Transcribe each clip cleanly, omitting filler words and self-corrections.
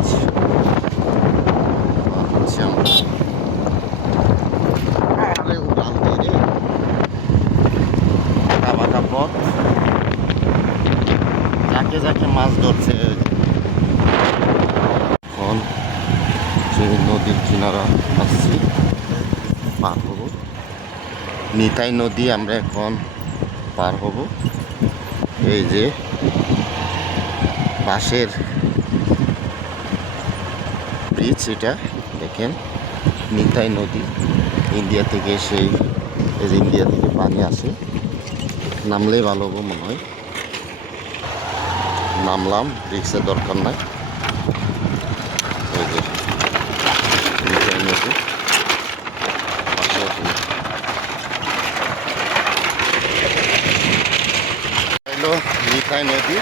Bridge হচ্ছে আমরা উড়ান দিয়ে বাঁকা বাঁকা পথ, যাকে যাকে মাছ ধরছে। এখন যে নদীর কিনারা আসছি, পার হব নিতাই নদী। আমরা এখন পার হব। এই যে বাঁশের ব্রিজ, এটা দেখেন নিতাই নদী। ইন্ডিয়া থেকে সেই ইন্ডিয়া থেকে পানি আসে, নামলেই ভালো হবো মনে হয়। নামলাম, রিক্সের দরকার নাই। এই যে নিতাই নদী, হলো নিতাই নদী,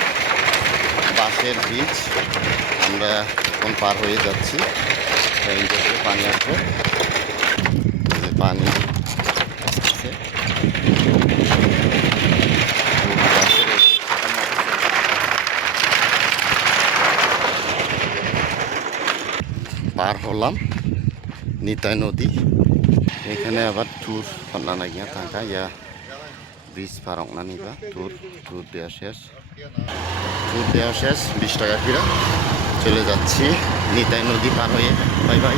বাঁশের ব্রিজ। আমরা এখন পার হয়ে যাচ্ছি। ইন্ডিয়া থেকে পানি আসবে, পানি আসছে। পার হলাম নিতাই নদী। এখানে আবার ট্যুর না গিয়া থাকা ইয়া ব্রিজ পার না নিবা। ট্যুর দেওয়া শেষ, 20 টাকা ফিরা চলে যাচ্ছি নিতাই নদী পার হয়ে। Bye bye.